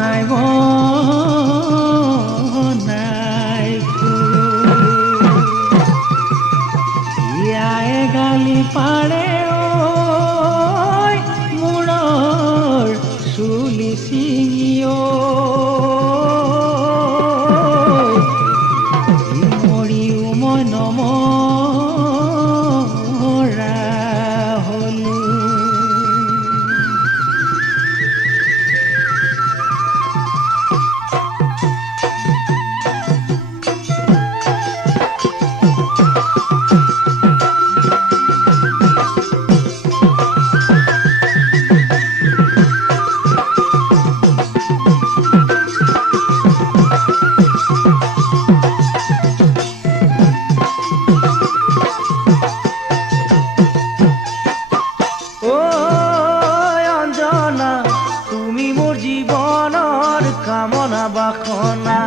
নাই নাই ইয়ায়ে গালি পাৰে মূৰৰ চুলি ছিঙিও মৰিও মই নমৰা হলো। কামনা বাসনা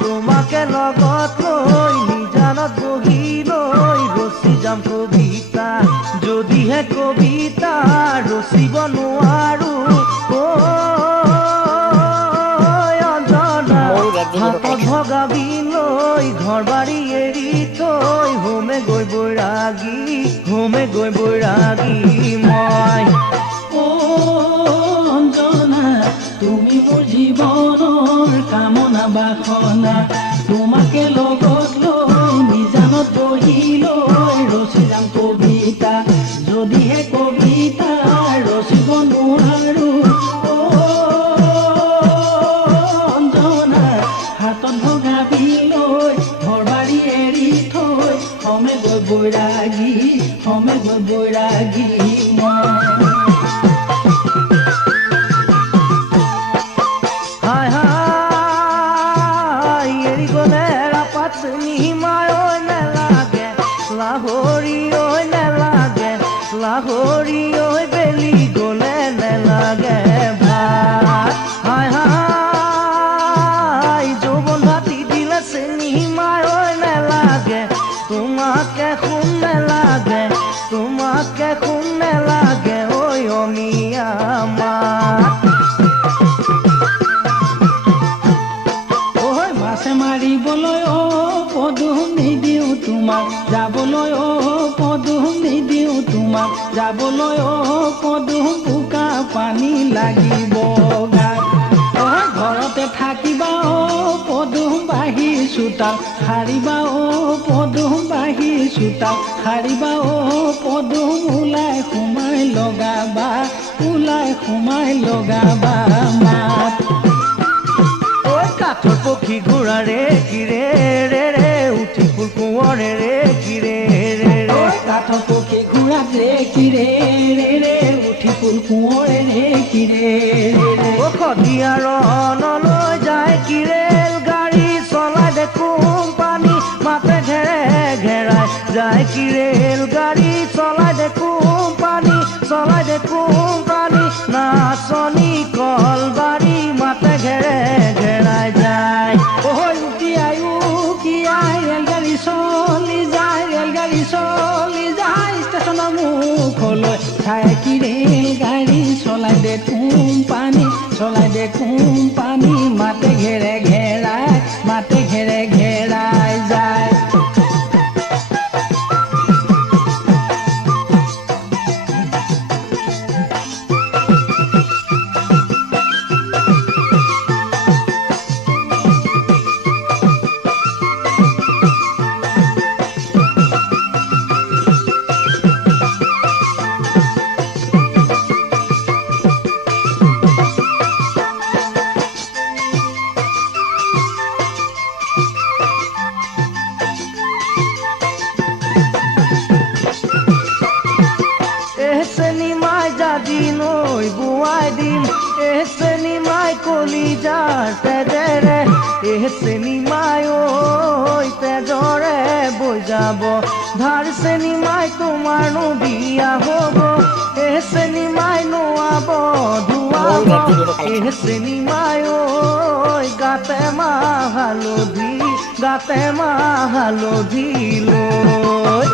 তোমাকে লগত লৈ নিজানত বহি লৈ ৰচি যাম কবিতা যদিহে কবিতা ৰচিব নোৱাৰো অঞ্জনা হাতত ভগাবি লৈ ঘৰ বাৰী এৰি থৈ হোমে গৈ বৈৰাগী মই অঞ্জনা তুমি মোৰ জীৱনৰ কামনা বাসনা তোমাকে লগত লৈ নিজানত বহি লৈ ৰচি যাম কবিতা যদিহে কবিতা ৰচিব নোৱাৰো অঞ্জনা হাতত ভগাবি লৈ ঘৰ বাৰী এৰি থৈ হোমে গৈ বৈৰাগী লাহৰি ঐ বেলি গলে নেলাগে ভাত হাই যৌবন ভাতি দিলে চেনি মায় ঐ নেলাগে তোমাকে শুন নেলাগে ঐ অমিয়া মাত ঐ মাছে মাৰিবলৈ পদুম নিদিওঁ তোমাক যাবলৈ পদুম নিদিওঁ তোমাক যাবলৈ পদুম বোকা পানী লাগিব গাত ঘৰতে থাকিবা পদুম বাঢ়ি চোতাল সাৰিবা পদুম বাঢ়ি চোতাল সাৰিবা পদুম ওলাই সোমাই লগাবা মাত কাঠৰ পক্ষী ঘোঁৰাৰে কিৰে ৰে উঠি ফুল কোঁৱৰে ৰে কিৰে কাঠৰ পক্ষী ঘোঁৰাৰে কিৰে ৰে উঠি ফুল কোঁৱৰে ৰে কিৰে সদিয়া ৰণলৈ যায় কিৰেল গাড়ী চলাই দেখো পানী মাতে ঘেৰাই যায় কিৰেল গাড়ী চলাই দেখো পানী নাচনী কলবাৰী মাতে ঘেৰাই যায় ৰেলগাড়ী চলি যায় ষ্টেচনৰ মুখলৈ চাই কি ৰেলগাড়ী চলাই দেখোঁ পানী মাতে ঘেৰাই যায় চেনিমাই কলিজাৰ তেজেৰে চেনিমাই ঐ তেজৰে বৈ যাব ধাৰ চেনিমাই তোমাৰনো বিয়া হ'ব চেনিমাই নোৱাব ধুৱাব চেনিমাই ঐ গাতে মাহ হালধি লৈ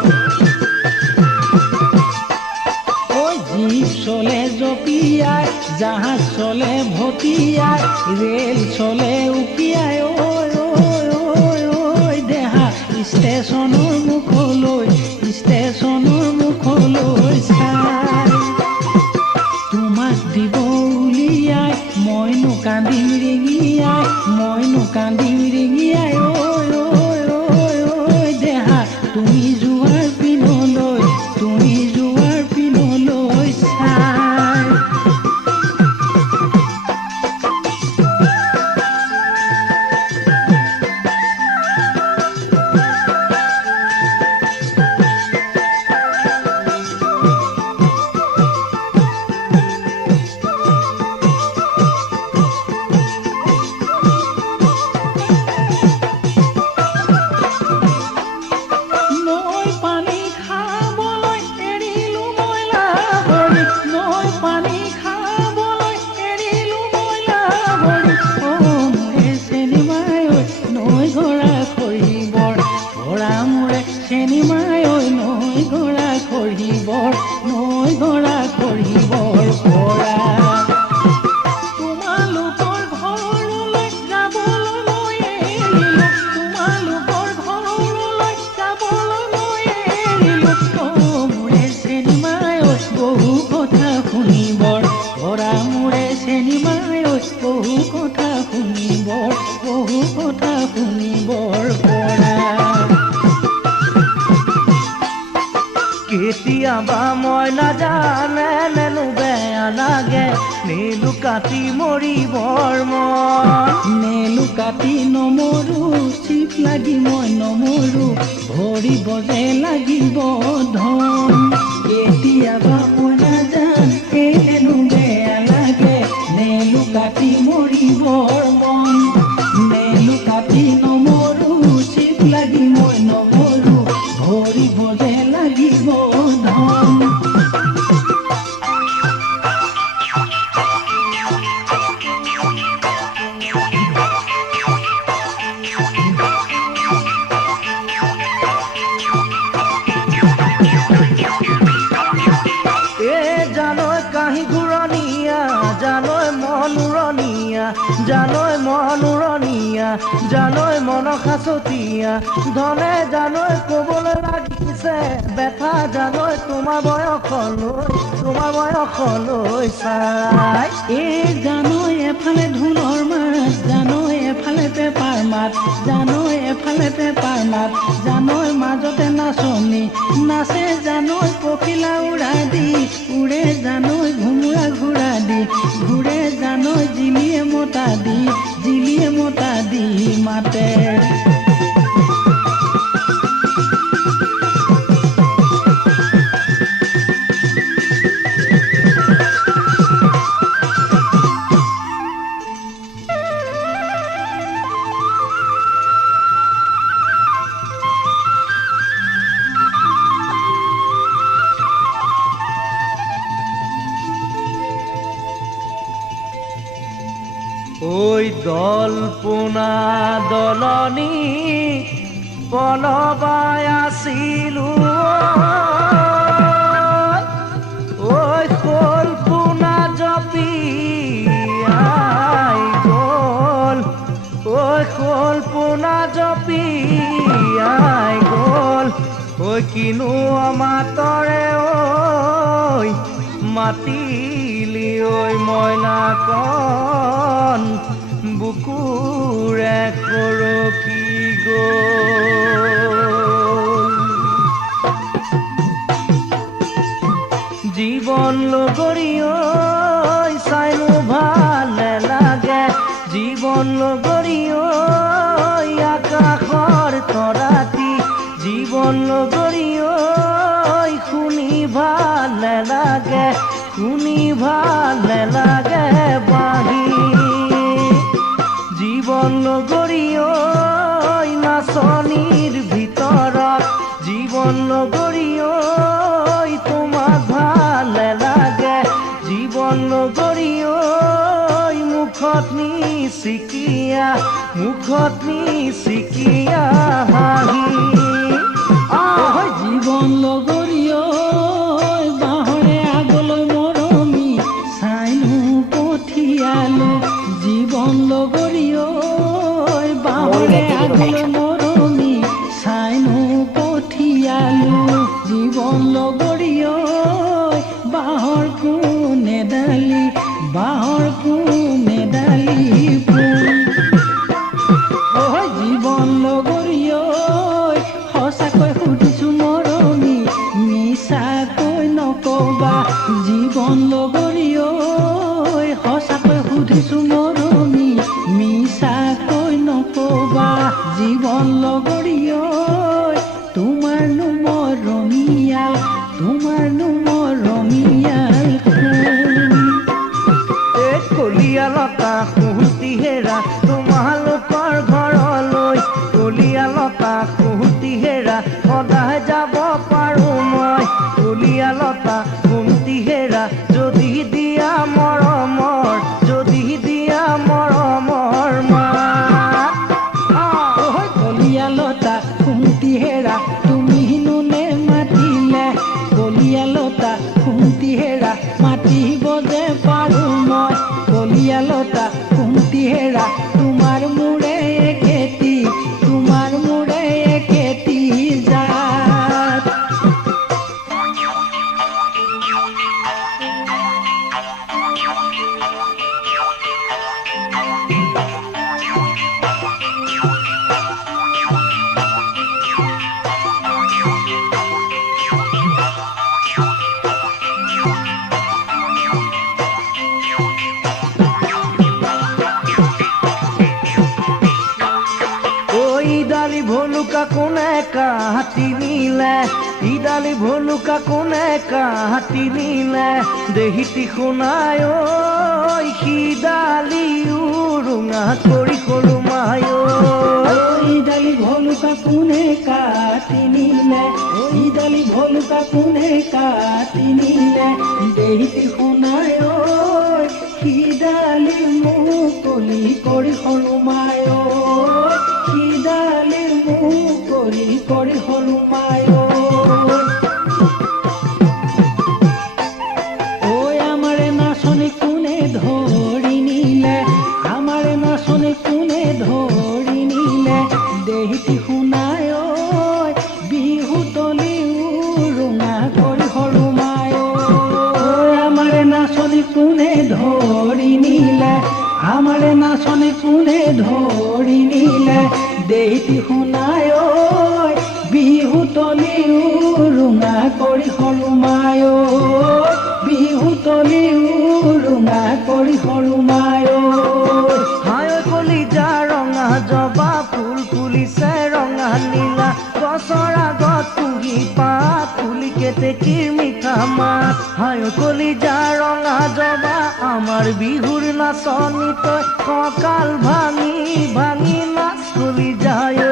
জীপ চলে জপিয়াই জাহাজ চলে ভটিয়াই ৰেল চলে উকিয়াই ঐ ঐ ঐ ঐ দেহা ষ্টেচনৰ মুখলৈ চাই তোমাক দিব উলিয়াই মইনো কান্দিম ৰিঙিয়াই ঐ ঐ ঐ ঐ দেহা তুমি যোৱাৰ পিনলৈ চাই নৈ গৰা খৰিবৰ পৰা তোমালোকৰ ঘৰলৈ যাবলৈ মই এৰিলোঁ মোৰে চেনিমাই বহু কথা শুনিবৰ ভৰা মোৰে চেনিমাই বহু কথা শুনিবৰ পৰা কেতিয়াবা মই নাজানে নেনো বেয়া লাগে নেলু কাটি মৰিবৰ মন নেলু কাটি নমৰো চিপ লাগি মই নমৰো ভৰিব যে লাগিব ধন কেতিয়াবা মই নাজানে নেনো বেয়া লাগে নেলু কাটি মৰিবৰ মন নেলু কাটি নমৰো চিপ লাগি মই নমৰো ভৰিব যে লাগিব ধন জানৈ কাহি ঘূৰণীয়া জানৈ মনুৰণীয়া জানৈ মন সাঁচতীয়া ধনে জানৈ ক'বলৈ লাগিছে বেথা জানৈ তোমাৰ বয়সলৈ চাই এই জানৈ এফালে ঢোলৰ মাত জানৈ এফালে পেপাৰ মাত জানৈ মাজতে নাচনী নাচে জানৈ পখিলা উৰা দি উৰে জানৈ ঘুমুৰা ঘূৰা দি ঘূৰে জানৈ জিলিয়ে মতা দি মাতে ঐ দলপোনা দলনি বলবাই আছিলো ঐ কল্পনা জপিয়াই গ'ল ঐ কিনো আমাতৰে ঐ মাতিলি ঐ মইনা কণ বুকুৰে কৰকি গ'ল জীৱন লগৰী ঐ চাইনো ভালে লাগে জীৱন লগৰী ঐ আকাশৰ তৰাটি জীৱন লগৰী ঐ শুনি ভালে লাগে বাঁহী জীৱন লগৰী ঐ নাচনীৰ ভিতৰত জীৱন লগৰী ঐ তোমাক ভালে লাগে জীৱন লগৰী ঐ মুখত নিচিকিয়া হাঁহি জীৱন লগৰী ঐ বাঁহৰে আগলৈ নেদালি বাঁহৰ নেদালি জীৱন লগৰী সঁচাকৈ সুধিছো মৰমী মিছাকৈ নকবা জীৱন লগৰী সঁচাকৈ সুধিছো মৰমী মিছাকৈ নকবা জীৱন লগৰী তোমাৰনো মৰমীয়াল তোমাৰনো মৰমীয়াল কলিয়ালতা সুহুতি হেৰা তোমালোকৰ ঘৰলৈ কলিয়ালতা সুহুতি হেৰা সদায় যাব পাৰোঁ মই কলিয়ালতা সুহুতি হেৰা যদি দিয়া মৰমৰ যদি দিয়া মৰমৰ কলিয়ালতা সুহুতি হেৰা তুমি নুনে মাতিলে কলিয়ালতা সুহুতি হেৰা মাতিব যে পাৰোঁ মই কলিয়ালতা সুহুতি হেৰা তোমাৰ মোৰে খেতি তোমাৰ মোৰে খেতি জাত ইডালি ভলুকা কোনে কাটি নিলে ইডালি ভলুকা কোনে কাটি নিলে দেহিতি শুনাই সিডালি উৰুঙা কৰি সৰু মায় ইডালি ভলুকা কোনে কাটি নিলে ইডালি ভলুকা কোনে কাটি নিলে দেহিতি শুনাই সিডালি মুকলি কৰি সৰু মায় সিডালি মুকলি কৰি সৰু মায় ঐ আমাৰে নাচনী কোনে ধৰি নিলে আমাৰে নাচনী কোনে ধৰি নিলে দেহিতি শুনাই বিহুতলি উৰুঙা কৰি সৰু মায় আমাৰে নাচনী কোনে ধৰি নিলে আমাৰে নাচনী কোনে ধৰি নিলে দেহিতি শুনাই বিহুতলি উৰুঙা কৰি সৰু মায় বিহুতলি উৰুঙা কৰি সৰু মায় হায় কলিজা ৰঙা জবা ফুল ফুলিছে ৰঙা নীলা গছৰ আগত তুহি পাত ফুলি কেতেকীৰ মিঠা মাত হায় কলিজা ৰঙা জবা আমাৰ বিহুৰ নাচনী তই কঁকাল ভাঙি ভাঙি নাচ কলিজায়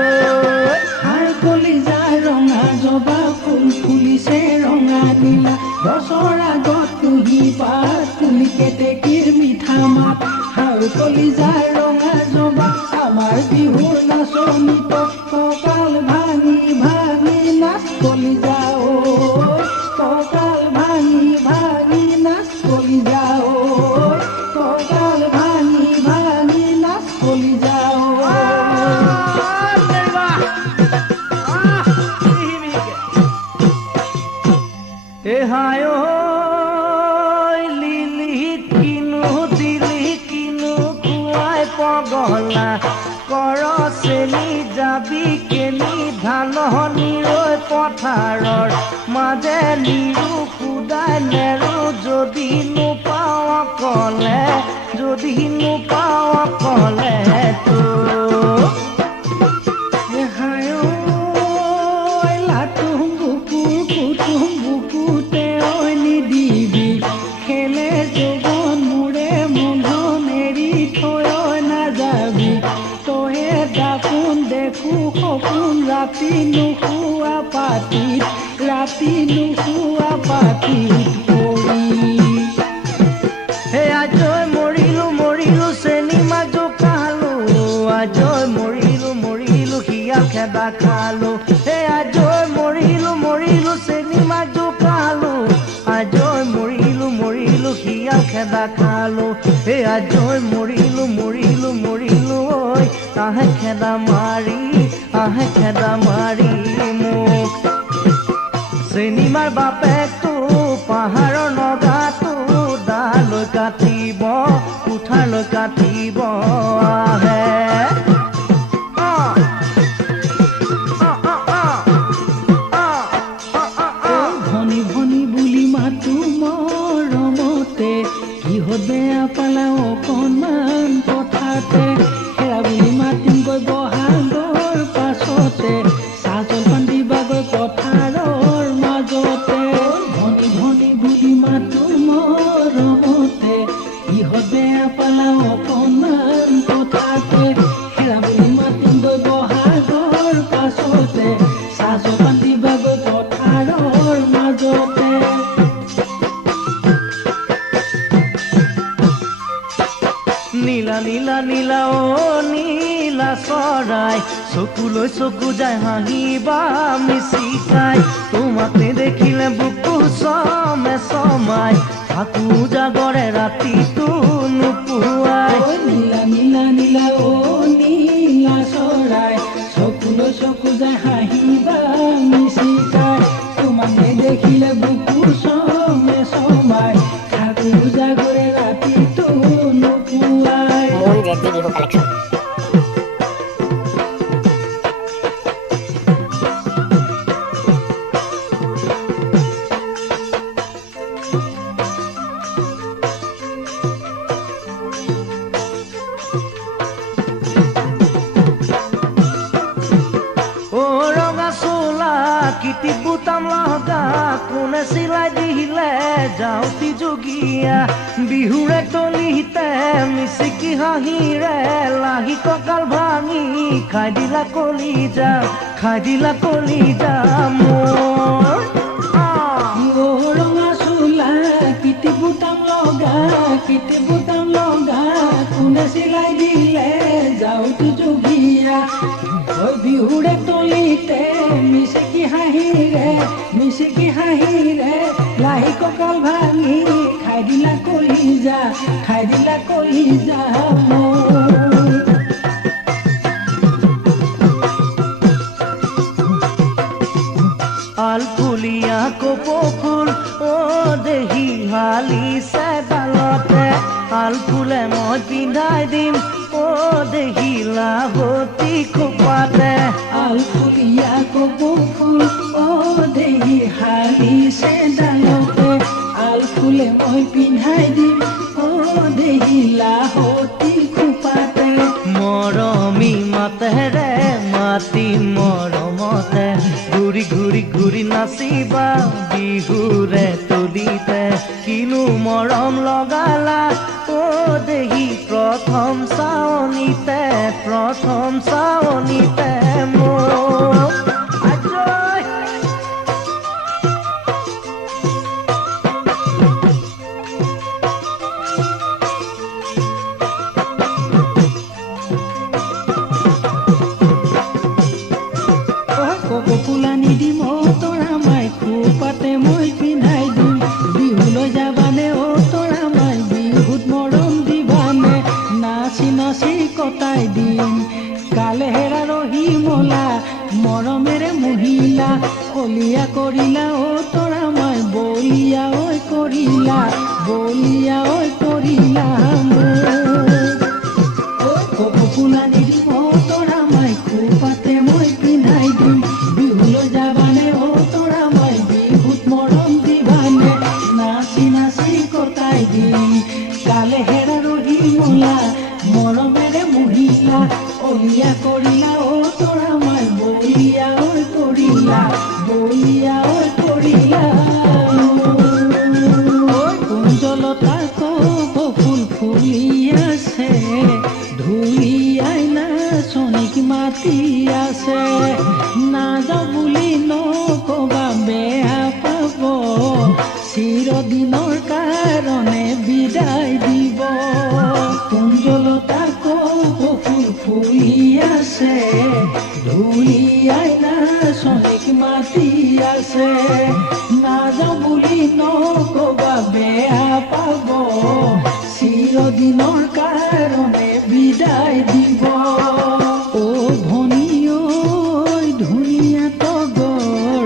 হায় কলিজা ৰঙা জবা ফুল ফুলিছে ৰঙা নীলা গছৰ আগত তুহি পাত তুলি কেতেকীৰ মিঠা মাত হায় কলিজা ৰঙা জবা আমাৰ বিহুৰ নাচনী তই কঁকাল ভাঙি ভাঙি নাচ কলিজা কঁকাল ভাঙি ভাঙি নাচ কলিজা কঁকাল ভাঙি ভাঙি নাচ কলিজা হায় লিলি কিনো দিলি কিনো খুৱাই পগলা কৰ চেনি যাবি কেনি ধাননি ৰৈ পথাৰৰ মাজে নিৰু সুদাই নেৰো যদি নোপাওঁ কলে যদি নোপাওঁ কলে তো ৰাতি নুশুৱা পাতিত পৰি হে আজয় মৰিলো মৰিলো চেনি মাক জোকালো আজয় মৰিলো মৰিলো শিয়াল খেদা খালো হে আজয় মৰিলো মৰিলো চেনি মাক জোকালো আজয় মৰিলো মৰিলো শিয়াল খেদা খালো হে আজয় মৰিলো মৰিলো মৰিলো ঐ আহে খেদা মাৰি মোক চেনিমাৰ বাপেকটো পাহাৰৰ নগাটো দাঁত কাটিব কোঠালৈ কাটিব আহে ভনী ভনী বুলি মাতো মৰমতে কিহত বেয়া পালা অকণমান কথাতে হেৰা বুলি মাতিম গৈ বহাগৰ পাছতে চাহ জলপান দিবা গৈ পথাৰৰ মাজতে ভনী ভনী বুলি মাতো মৰমতে কিহত বেয়া পালা অকণমান কথাতে হেৰা বুলি মাতিম গৈ বহাগৰ পাছতে চাহ জলপান দিবা গৈ পথাৰৰ মাজতে নীলা নীলা নীলা অ নীলা চৰাই চকুলৈ চকু যায় হাঁহিবা মিচিকাই তোমাক নেদেখিলে বুকু চমে চমাই থাকো জাগৰে ৰাতিটো নোপোৱাই নীলা নীলা নীলা অ নীলা চৰাই চকুলৈ চকু যায় হাঁহিবা মিচিকাই তোমাক নেদেখিলে বুকু চমে চমাই থাকো জাগৰে ৰাতিটো নোপোৱাই Moon Jazzy Bihu Collection. অ ৰঙা চোলা কিটি বুটাম লগা কোনে চিলাই দিলে যাওঁতি যোগীয়া বিহুৰে তলিতে মিচিকি হাঁহিৰে লাহি কঁকাল ভাঙি খাই দিলা কলিজা মোৰ ৰঙা চোলা কিটি বুটাম লগা কোনে চিলাই দিলে যাওঁতো যোগীয়া বিহুৰে তলিতে মিচিকি হাঁহিৰে লাহি কঁকাল ভাঙি খাই দিলা কলিজা মোৰ আলফুলীয়া কপৌ ফুল অ দেহি হালিছে ডালতে আলফুলে মই পিন্ধাই দিম অ দেহি লাভতি খোপাতে আলফুলীয়া কপৌ ফুল অ দেহি হালিছে ডালতে আলফুলে মই পিন্ধাই দিম অ দেহি লাহতি খোপাতে মৰমী মাতেৰে মাতি মৰমতে ঘূৰি ঘূৰি ঘূৰি নাচিবা বিহুৰে তলিতে কিনো মৰম লগালা অ দেহি প্ৰথম চাৱনিতে মোক আজয় কপৌ ফুলানি দিম অ তৰা মাই খোপাতে মই পিন্ধাই দিম বিহুলৈ যাবানে অ তৰা মাই বিহুত মৰম দিবানে নাচি নাচি কটাই দিম কালে হেৰা ৰহি মলা মৰমেৰে মহিলা কলিয়া কৰিলা অ তৰা মাই বলিয়া ঐ কৰিলা কপৌ ফুলানি দিম অ তৰা মাই খোপাতে মই পিন্ধাই দিম বিহুলৈ যাবানে অ তৰা মাই বিহুত মৰম দিবানে নাচি নাচি কটাই দিম কালে হেৰা ৰহি মলা মৰমেৰে মহিলা অলিয়া কৰিলা অ তৰা মাই বলিয়া ঐ কৰিলা কুঞ্জলতা কপৌ ফুল ফুলি আছে ধুলিয়াই নাচনীক মাতি আছে নাযাওঁ বুলি নকবা বেয়া পাব চিৰদিনৰ কাৰণে বিদায় দিব কুঞ্জলতা কপৌ ফুল ফুলি আছে ধুলিয়াই নাচনীক মাতি আছে নাযাওঁ বুলি নকবা বেয়া পাব চিৰদিনৰ কাৰণে বিদায় দিব অ ভনী ঐ ধুনীয়া তগৰ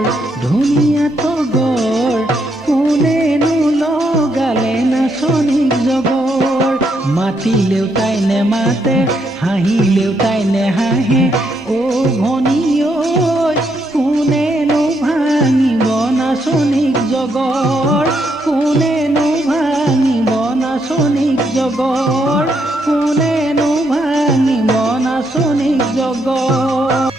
কোনেনো লগালে নাচনীক জগৰ মাতিলেও তাই নেমাতে হাঁহিলেও তাই নেহাঁহে অ ভনী ঐ কোনেনো ভাঙিব নাচনিক জগৰ কোনেনো ভাঙিব নাচনিক জগৰ কোনেনো ভাঙিব নাচনিক জগৰ